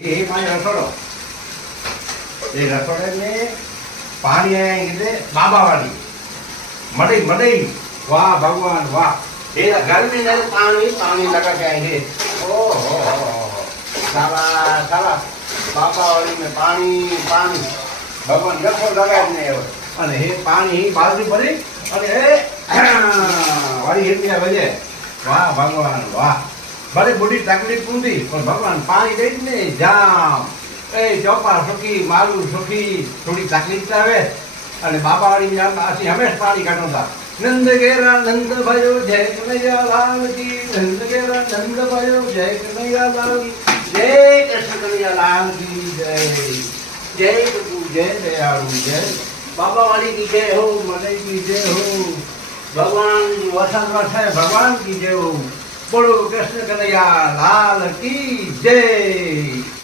ये पानी रसोड़ो ये रसोड़े में पानी आएंगे बाबा वाली मड़ई मड़ई वाह भगवान वाह ये गर्मी में पानी पानी लगा के आएंगे ओ साला साला बाबा वाली में पानी पानी भगवान रखो लगा ने અને હે પાણી બાજુ ભરી અને એ વાળી હેતી વજે વાહ ભગવાન વાહ ભલે બુડી તકલીફ ઊંધી પણ ભગવાન પાણી દઈ જ ને જામ એ ચોપા સુખી મારું સુખી થોડી તકલીફ આવે અને બાબાવાળી આથી હંમેશ પાણી કાઢતા નંદ ઘેરા નંદ ભયો જય કનૈયા લાલ કી નંદ ઘેરા નંદ ભયો જય કનૈયા લાલ કી જય કૃષ્ણ કનૈયા लाल की जय जय प्रभु जय दयालु जय बाबा वाली की जय हो मलई की जय हो भगवान वसन वसाय भगवान की जय हो बोलो कृष्ण कन्हैया लाल की जय।